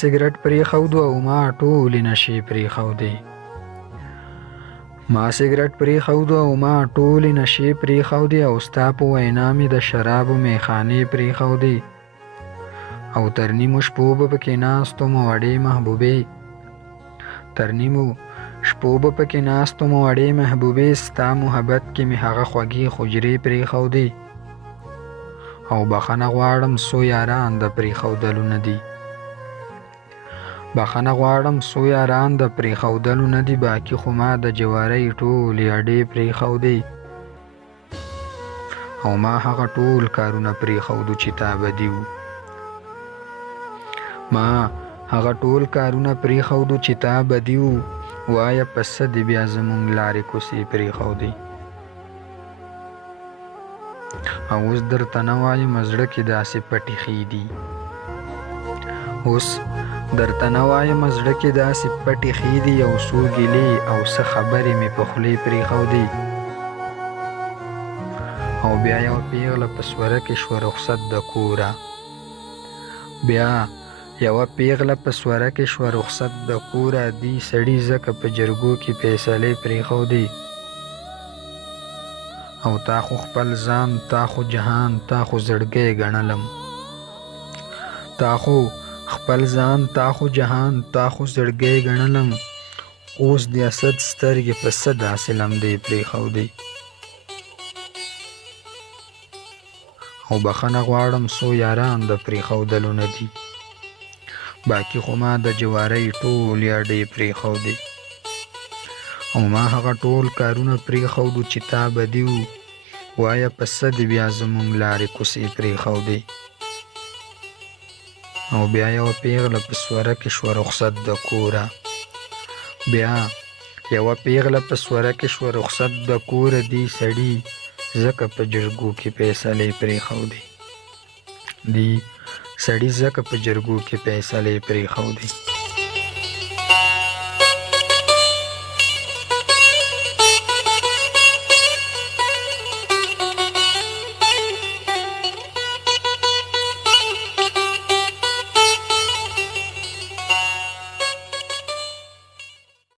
سګرټ پرېښودو او ما ټولې نشې پرېښودې. ما سګرټ پرېښودو او ما ټولې نشې پرېښودې او ستا په وینا مې د شرابو میخانې پرېښودې او تر نیمو شپو به پکې ناستم وړې محبوبې. تر نیمو شپو به پکې ناستم وړې محبوبې، ستا محبت کې مې هغه خوږې حجرې پرېښودې او بخښنه غواړم څو یاران د پرېښودلو نه دي. بخښنه غواړم څو یاران د پرېښودلو نه دي، باقي خو ما د جوارۍ ټولې اډې پرېښودې او ما هغه ټول کارونه پرېښودو چې تا بدي وو. ما هغه ټول کارونه پرېښودو چې تا بدي وو. وایه په څه دې بیا زموږ لارې کوڅې پرېښودې؟ او اوس درته نه وایم زړه کې داسې پټې ښې دي. اوس درته نه وایم زړه کې داسې پټې ښې دي، یو څو ګیلې او څه خبرې مې په خولې پرېښودې او بیا یوه پیغله په سوره کې شوه رخصت د کوره. بیا یوه پیغله په سوره کې شوه رخصت د کوره، دی سړي ځکه په جرګو کې فیصلې پرېښودې او تا خو خپل ځان، تا خو جهان، تا خو زړګی ګڼلم. تا خو خپل ځان، تا خو جهان، تا خو زړګی ګڼلم. اوس د اسد سترګې په څه داسې لمدې پرېښودې؟ او بخښنه غواړم څو یاران د پرېښودلو نه دي، باقي خو ما د جوارۍ ټولې اډې پرېښودې او ما هغه ټول کارونه پرېښودو چې تا بدي وو. وایه په څه دې بیا زموږ لارې کوڅې پرېښودې؟ او بیا یوه پیغله په سوره کې شوه رخصت د کوره. بیا یوه پیغله په سوره کې شوه رخصت د کوره، دی سړي ځکه په جرګو کې فیصلې پرېښودې. دی سړي ځکه په جرګو کې فیصلې پرېښودې.